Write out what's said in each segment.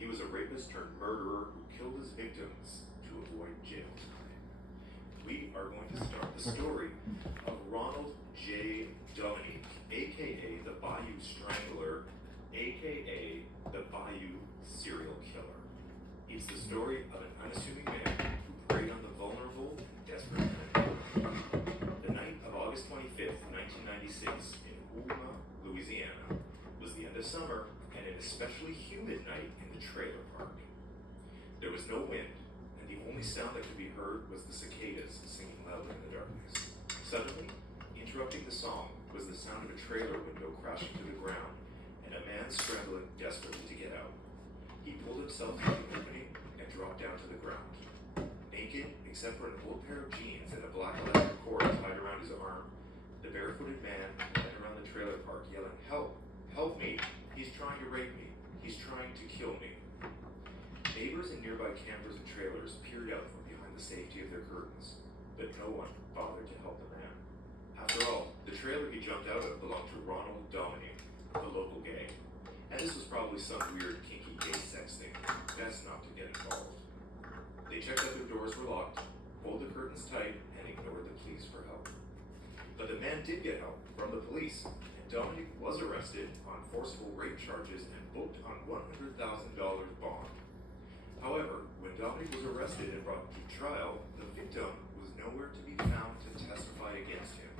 He was a rapist turned murderer who killed his victims to avoid jail time. We are going to start the story of Ronald J. Dominique, aka the Bayou Strangler, aka the Bayou Serial Killer. It's the story of an unassuming man who preyed on the vulnerable and desperate men. The night of August 25th, 1996, in Houma, Louisiana, was the end of summer and an especially humid night in the trailer park. There was no wind, and the only sound that could be heard was the cicadas singing loudly in the darkness. Suddenly, interrupting the song was the sound of a trailer window crashing to the ground and a man scrambling desperately to get out. He pulled himself through the opening and dropped down to the ground. Naked, except for an old pair of jeans and a black electric cord tied around his arm, the barefooted man ran around the trailer park yelling, "Help! Help me! He's trying to rape me! He's trying to kill me!" Neighbors and nearby campers and trailers peered out from behind the safety of their curtains, but no one bothered to help the man. After all, the trailer he jumped out of belonged to Ronald Dominique, the local gay. And this was probably some weird, kinky gay sex thing. Best not to get involved. They checked that their doors were locked, pulled the curtains tight, and ignored the pleas for help. But the man did get help from the police, and Dominique was arrested on forcible rape charges and booked on $100,000 bond. However, when Dominique was arrested and brought to trial, the victim was nowhere to be found to testify against him.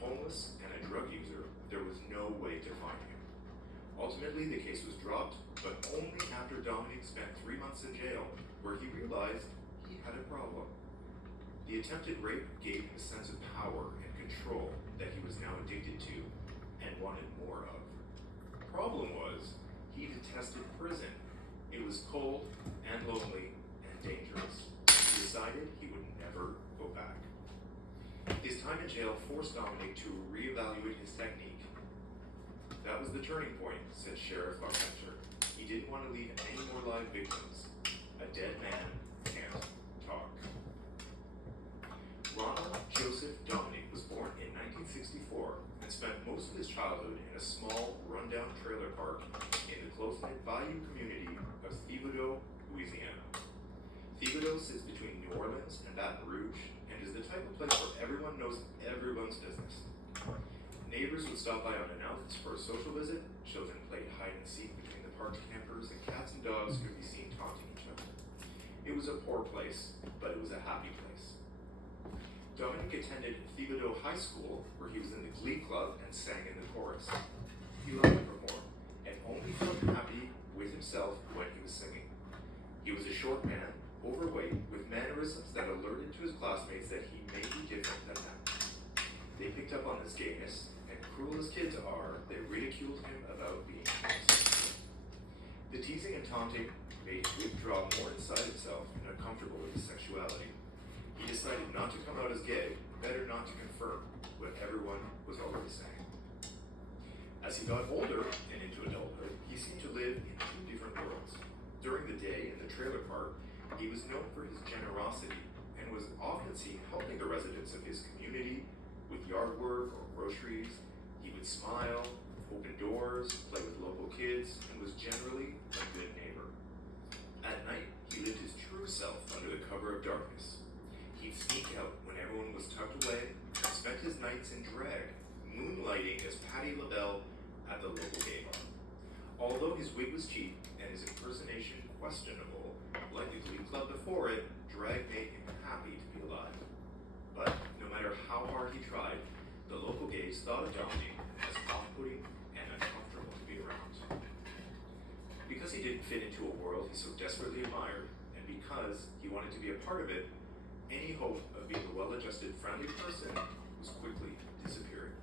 Homeless and a drug user, there was no way to find him. Ultimately, the case was dropped, but only after Dominique spent 3 months in jail, where he realized he had a problem. The attempted rape gave him a sense of power and control that he was now addicted to and wanted more of. The problem was, he detested prison. It was cold and lonely and dangerous. He decided he would never go back. His time in jail forced Dominique to reevaluate his technique. That was the turning point, said Sheriff Buckcase. He didn't want to leave any more live victims. A dead man can't talk. Ronald Joseph Dominique was born in 1964 and spent most of his childhood in a small, rundown trailer park in the close-knit bayou community of Thibodaux, Louisiana. Thibodaux sits between New Orleans and Baton Rouge and is the type of place where everyone knows everyone's business. Neighbors would stop by unannounced for a social visit, children played hide and seek between the park's campers, and cats and dogs could be seen taunting each other. It was a poor place, but it was a happy place. Dominique attended Thibodaux High School, where he was in the glee club and sang in the chorus. He loved to perform, and only felt happy with himself when he was singing. He was a short man, overweight, with mannerisms that alerted to his classmates that he may be different than them. They picked up on his gayness, and cruel as kids are, they ridiculed him about being homosexual. The teasing and taunting made him withdraw more inside himself and uncomfortable with his sexuality. He decided not to come out as gay, better not to confirm what everyone was already saying. As he got older and into adulthood, he seemed to live in two different worlds. During the day in the trailer park, he was known for his generosity and was often seen helping the residents of his community with yard work or groceries. He would smile, open doors, play with local kids, and was generally a good neighbor. At night, he lived his true self under the cover of darkness. He'd sneak out when everyone was tucked away and spent his nights in drag, moonlighting as Patti LaBelle at the local gay bar. Although his wig was cheap and his impersonation questionable, like the glee club before it, drag made him happy to be alive. But no matter how hard he tried, the local gays thought of Dominique as off-putting and uncomfortable to be around. Because he didn't fit into a world he so desperately admired, and because he wanted to be a part of it, any hope of being a well-adjusted, friendly person was quickly disappearing.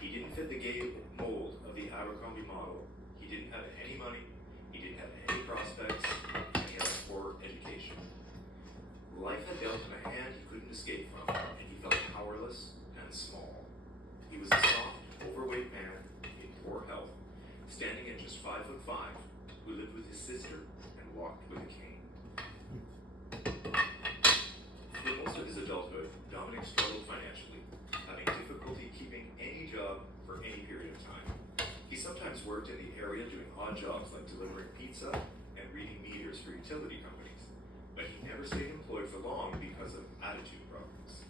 He didn't fit the gay mold of the Abercrombie model. He didn't have any money, he didn't have any prospects, and he had a poor education. Life had dealt him a hand he couldn't escape from, and he felt powerless and small. He was a soft, overweight man in poor health, standing at just 5'5", who lived with his sister and walked with a cane. For most of his adulthood, Dominique struggled financially, having difficulty keeping any job for any period of time. He sometimes worked worked in the area doing odd jobs like delivering pizza and reading meters for utility companies, but he never stayed employed for long because of attitude problems.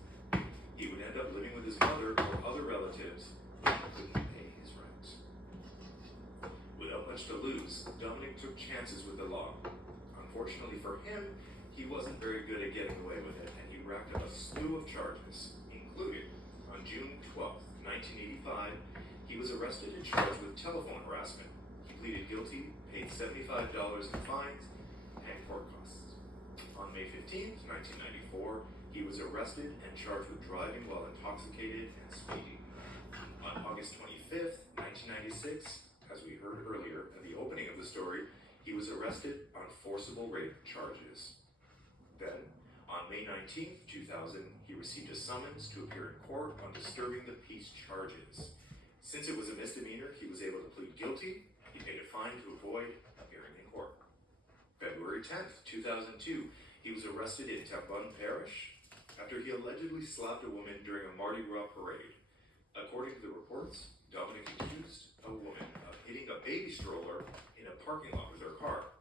He would end up living with his mother or other relatives who couldn't pay his rent. Without much to lose, Dominic took chances with the law. Unfortunately for him, he wasn't very good at getting away with it, and he racked up a slew of charges, including, on June 12, 1985, he was arrested and charged with telephone harassment. He pleaded guilty, paid $75 in fines, and court costs. On May 15, 1994, he was arrested and charged with driving while intoxicated and speeding. On August 25, 1996, as we heard earlier in the opening of the story, he was arrested on forcible rape charges. Then, on May 19, 2000, he received a summons to appear in court on disturbing the peace charges. Since it was a misdemeanor, he was able to plead guilty. He paid a fine to avoid appearing in court. February 10, 2002, he was arrested in Terrebonne Parish after he allegedly slapped a woman during a Mardi Gras parade. According to the reports, Dominic accused a woman of hitting a baby stroller in a parking lot with her car,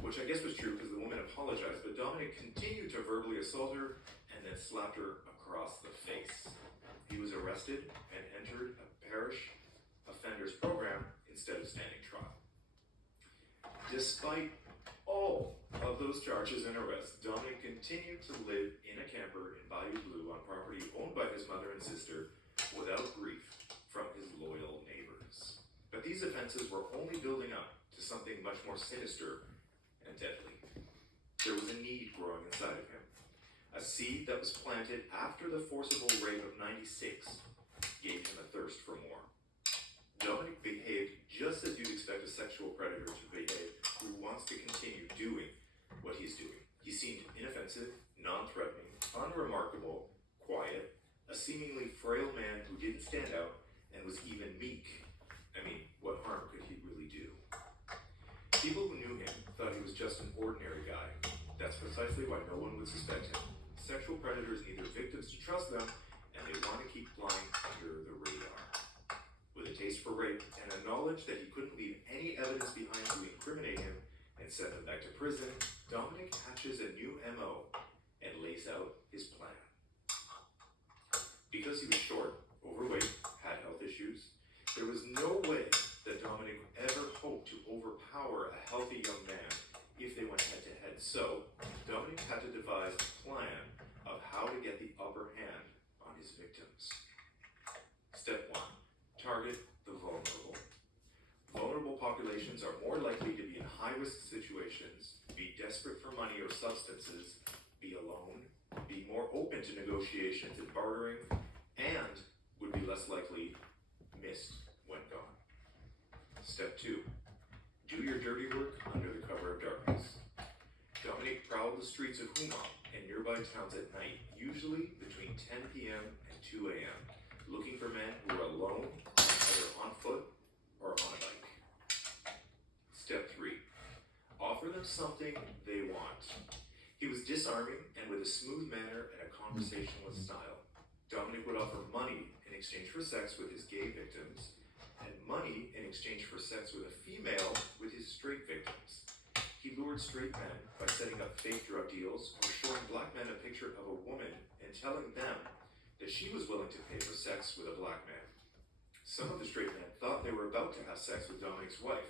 which I guess was true because the woman apologized, but Dominic continued to verbally assault her and then slapped her across the face. He was arrested and entered a parish offenders program instead of standing trial. Despite all of those charges and arrests, Dominic continued to live in a camper in Bayou on property owned by his mother and sister without grief from his loyal neighbors. But these offenses were only building up to something much more sinister and deadly. There was a need growing inside of him. A seed that was planted after the forcible rape of 96 gave him a thirst for more. Dominic behaved just as you'd expect a sexual predator to behave who wants to continue doing what he's doing. He seemed inoffensive, non-threatening, unremarkable, quiet, a seemingly frail man who didn't stand out and was even meek. I mean, what harm could he really do? People who knew him thought he was just an ordinary guy. That's precisely why no one would suspect him. Sexual predators need their victims to trust them, and they want to keep flying under the radar. With a taste for rape and a knowledge that he couldn't leave any evidence behind to incriminate him and send him back to prison, Dominic hatches a new MO and lays out his plan. Because he was short, overweight, had health issues, there was no way that Dominic ever hoped to overpower a healthy young man if they went head-to-head. So, Dominic had to devise a plan of how to get the upper hand on his victims. Step 1. Target the vulnerable. Vulnerable populations are more likely to be in high-risk situations, be desperate for money or substances, be alone, be more open to negotiations and bartering, and would be less likely missed when gone. Step 2. Do your dirty work under the cover of darkness. Dominic prowled the streets of Huma and nearby towns at night, usually between 10 p.m. and 2 a.m., looking for men who were alone, either on foot or on a bike. Step 3. Offer them something they want. He was disarming and with a smooth manner and a conversationalist style. Dominic would offer money in exchange for sex with his gay victims, and money in exchange for sex with a female with his straight victims. He lured straight men by setting up fake drug deals or showing black men a picture of a woman and telling them that she was willing to pay for sex with a black man. Some of the straight men thought they were about to have sex with Dominic's wife.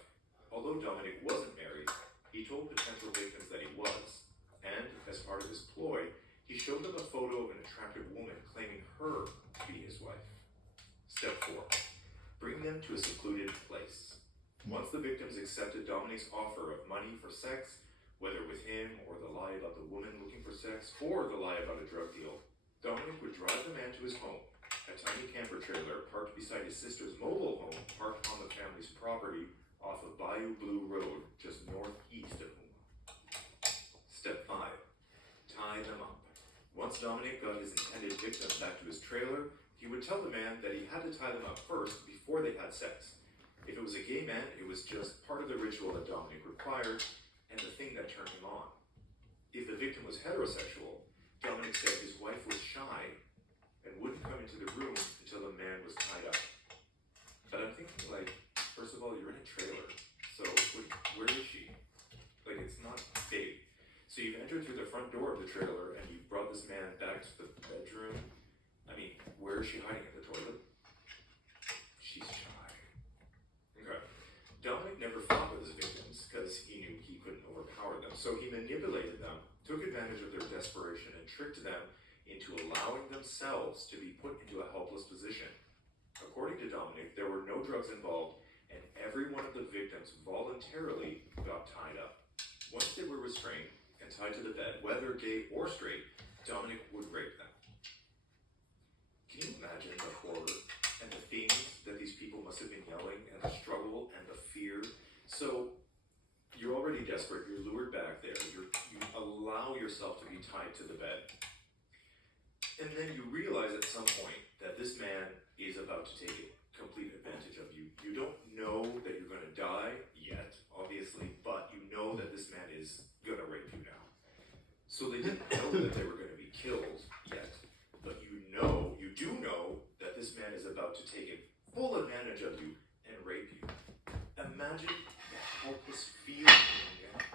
Although Dominic wasn't married, he told potential victims that he was, and as part of his ploy, he showed them a photo of an attractive woman claiming her to be his wife. Step 4. Bring them to a secluded place. Once the victims accepted Dominic's offer of money for sex, whether with him or the lie about the woman looking for sex or the lie about a drug deal, Dominic would drive the man to his home, a tiny camper trailer parked beside his sister's mobile home parked on the family's property off of Bayou Blue Road, just northeast of Huma. Step 5. Tie them up. Once Dominic got his intended victim back to his trailer, he would tell the man that he had to tie them up first before they had sex. If it was a gay man, it was just part of the ritual that Dominic required and the thing that turned him on. If the victim was heterosexual, Dominic said his wife was shy and wouldn't come into the room until the man was tied up. But I'm thinking, like, first of all, you're in a trailer, so where is she? Like, it's not big. So you've entered through the front door of the trailer and you've brought this man back to the bedroom. I mean, where is she hiding? In the toilet? She's shy. Okay. Dominic never fought with his victims because he knew he couldn't overpower them. So he manipulated them, took advantage of their desperation, and tricked them into allowing themselves to be put into a helpless position. According to Dominic, there were no drugs involved, and every one of the victims voluntarily got tied up. Once they were restrained and tied to the bed, whether gay or straight, Dominic would rape them. Can you imagine the horror and the things that these people must have been yelling, and the struggle and the fear? So you're already desperate, you're lured back there, you allow yourself to be tied to the bed. And then you realize at some point that this man is about to take complete advantage of you. You don't know that you're going to die yet, obviously, but you know that this man is going to rape you now. So they didn't know that they were going to be killed yet, but you do know that this man is about to take full advantage of you and rape you. Imagine the helpless feeling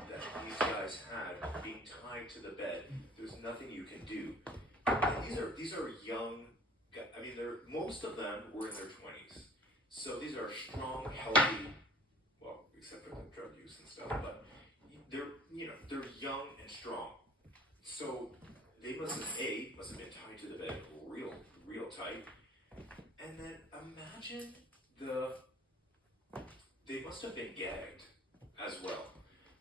that these guys had being tied to the bed. There's nothing you can do. And these are young guys. I mean, most of them were in their 20s. So these are strong, healthy, well, except for the drug use and stuff, but they're young and strong. So they must have been tied to the bed real tight. And then imagine they must have been gagged as well.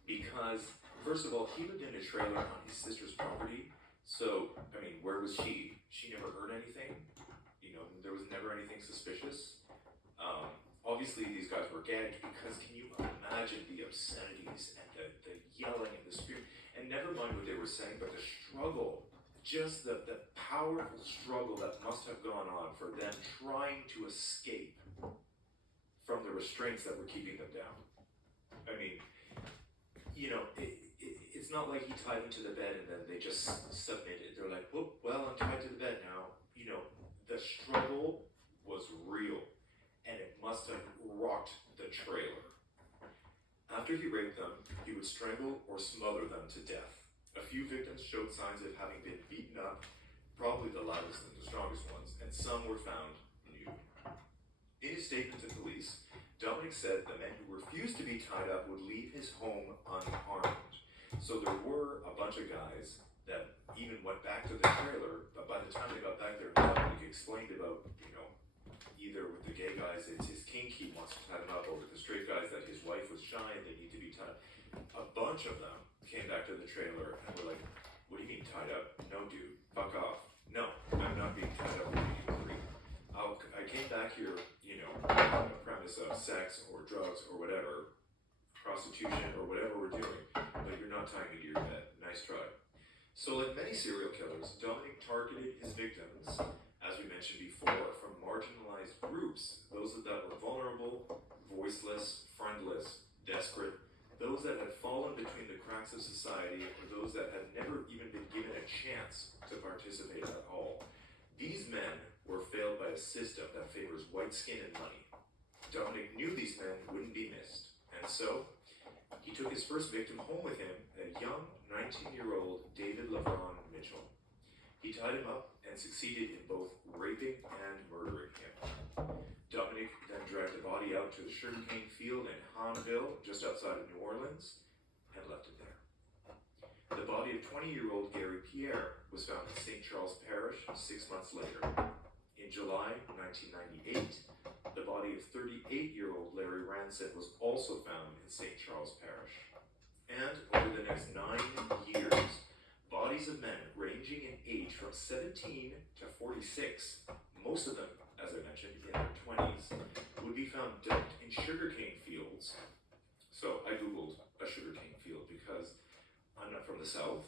Because, first of all, he lived in a trailer on his sister's property. So, I mean, where was she? She never heard anything. There was never anything suspicious. Obviously, these guys were gagged because can you imagine the obscenities and the yelling and the screaming? And never mind what they were saying, but the struggle, just the powerful struggle that must have gone on for them trying to escape from the restraints that were keeping them down. I mean, it's not like he tied them to the bed and then they just submitted. They're like, well, I'm tied to the bed now. The struggle was real, and it must have rocked the trailer. After he raped them, he would strangle or smother them to death. A few victims showed signs of having been beaten up, probably the loudest and the strongest ones, and some were found nude. In his statement to police, Dominic said the men who refused to be tied up would leave his home unarmed. So there were a bunch of guys that even went back to the trailer, but by the time they got back there, Dominic explained about, either with the gay guys, it's his kink, he wants to tie them up, or with the straight guys that his wife was shy and they need to be tied up. A bunch of them came back to the trailer and were like, what do you mean tied up? No, dude, fuck off. No, I'm not being tied up. I came back here, on the premise of sex or drugs or whatever, prostitution or whatever we're doing, but you're not tying me to your bed. Nice try. So like many serial killers, Dominic targeted his victims, as we mentioned before, from marginalized groups, those that were vulnerable, voiceless, friendless, desperate, those that had fallen between the cracks of society, or those that had never even been given a chance to participate at all. These men were failed by a system that favors white skin and money. Dominic knew these men wouldn't be missed, and so he took his first victim home with him, a young 19-year-old David LeVron Mitchell. He tied him up and succeeded in both raping and murdering him. Dominic then dragged the body out to the sugarcane field in Hanville, just outside of New Orleans, and left it there. The body of 20-year-old Gary Pierre was found in St. Charles Parish 6 months later. In July 1998, the body of 38-year-old Larry Ranson was also found in St. Charles Parish. And over the next 9 years, bodies of men ranging in age from 17 to 46, most of them, as I mentioned, in their 20s, would be found dumped in sugarcane fields. So I googled a sugarcane field because I'm not from the South.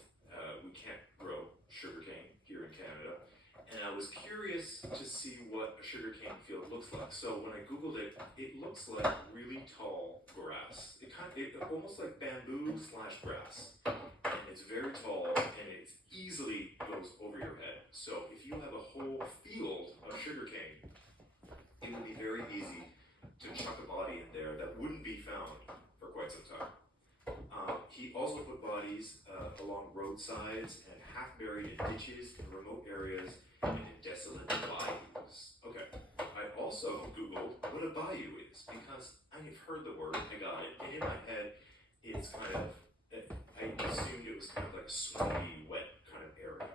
We can't grow sugarcane here in Canada. And I was curious to see what a sugarcane field looks like. So when I googled it, it looks like really tall grass. It almost like bamboo / grass. And it's very tall and it easily goes over your head. So if you have a whole field of sugarcane, it would be very easy to to chuck a body in there that wouldn't be found for quite some time. He also put bodies along roadsides and half-buried in ditches in remote areas and in desolate bayous. Okay, I also Googled what a bayou is because I've heard the word, I got it, and in my head it's kind of, I assumed it was kind of like a swampy, wet kind of area,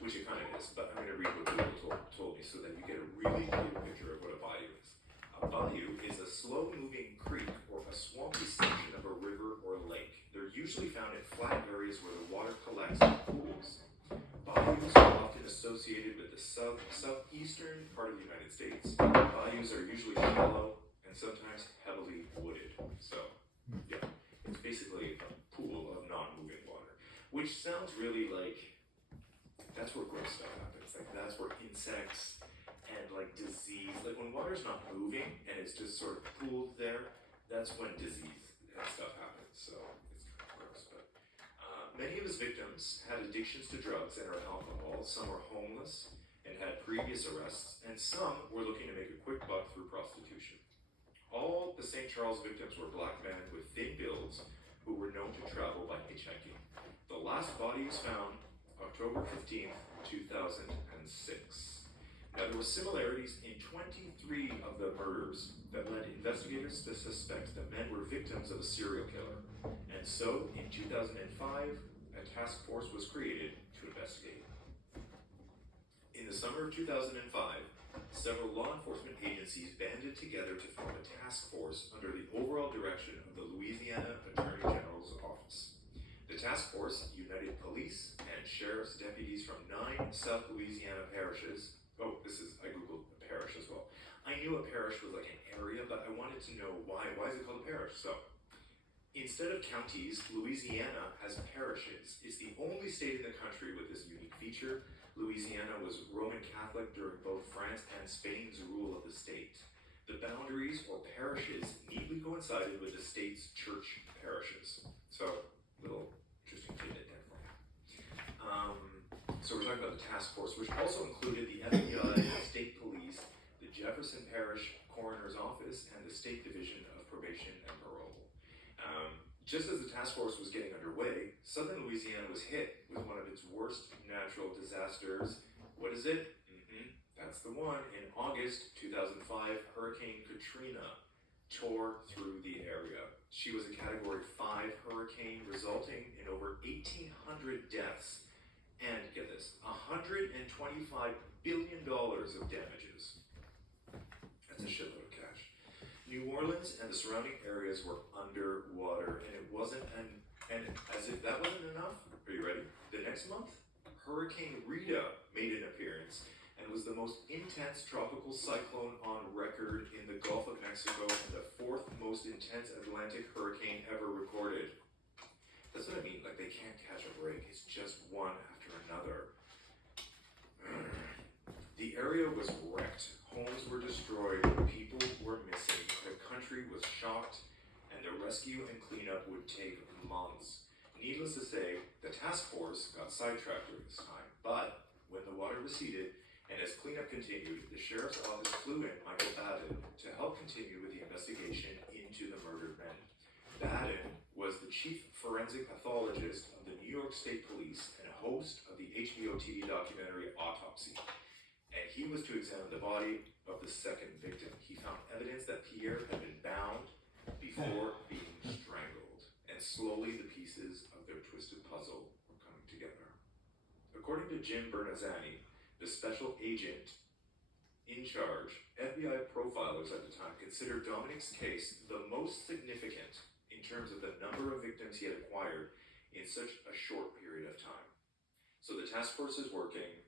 which it kind of is, but I'm going to read what Google told me so that you get a really clear picture of what a bayou is. A bayou is a slow-moving creek or a swampy section of a river or lake. They're usually found in flat areas where the water collects in pools. Bayous are often associated with the southeastern part of the United States. Bayous are usually shallow and sometimes heavily wooded. So, yeah, it's basically a pool of non-moving water, which sounds really like that's where gross stuff happens. Like that's where insects and like disease, like when water's not moving and it's just sort of pooled there, that's when disease and stuff happens. So it's kind of gross. But many of his victims had addictions to drugs and or alcohol. Some were homeless and had previous arrests, and some were looking to make a quick buck through prostitution. All the St. Charles victims were black men with thin builds who were known to travel by hitchhiking. The last body was found October 15th, 2006. Now, there were similarities in 23 of the murders that led investigators to suspect the men were victims of a serial killer. And so, in 2005, a task force was created to investigate. In the summer of 2005, several law enforcement agencies banded together to form a task force under the overall direction of the Louisiana Attorney General's office. The task force united police and sheriff's deputies from 9 South Louisiana parishes. Oh, I googled a parish as well. I knew a parish was like an area, but I wanted to know why. Why is it called a parish? So, instead of counties, Louisiana has parishes. It's the only state in the country with this unique feature. Louisiana was Roman Catholic during both France and Spain's rule of the state. The boundaries, or parishes, neatly coincided with the state's church parishes. So, little interesting tidbit there for you. So we're talking about the task force, which also included the FBI, the state police, the Jefferson Parish Coroner's Office, and the State Division of Probation and Parole. Just as the task force was getting underway, southern Louisiana was hit with one of its worst natural disasters. What is it? That's the one. In August 2005, Hurricane Katrina tore through the area. She was a Category 5 hurricane, resulting in over 1,800 deaths and, get this, $125 billion of damages. That's a shitload of cash. New Orleans and the surrounding areas were underwater, and it wasn't, and as if that wasn't enough, are you ready? The next month, Hurricane Rita made an appearance and was the most intense tropical cyclone on record in the Gulf of Mexico and the 4th most intense Atlantic hurricane ever recorded. That's what I mean, like they can't catch a break. It's just one after another. The area was wrecked. Homes were destroyed. People were missing. The country was shocked, and the rescue and cleanup would take months. Needless to say, the task force got sidetracked during this time. But when the water receded, and as cleanup continued, the sheriff's office flew in Michael Baden to help continue with the investigation into the murdered men. Baden was the chief forensic pathologist of the New York State Police and host of the HBO TV documentary Autopsy. And he was to examine the body of the second victim. He found evidence that Pierre had been bound before being strangled, and slowly the pieces of their twisted puzzle were coming together. According to Jim Bernazzani, the special agent in charge, FBI profilers at the time considered Dominic's case the most significant in terms of the number of victims he had acquired in such a short period of time. So the task force is working,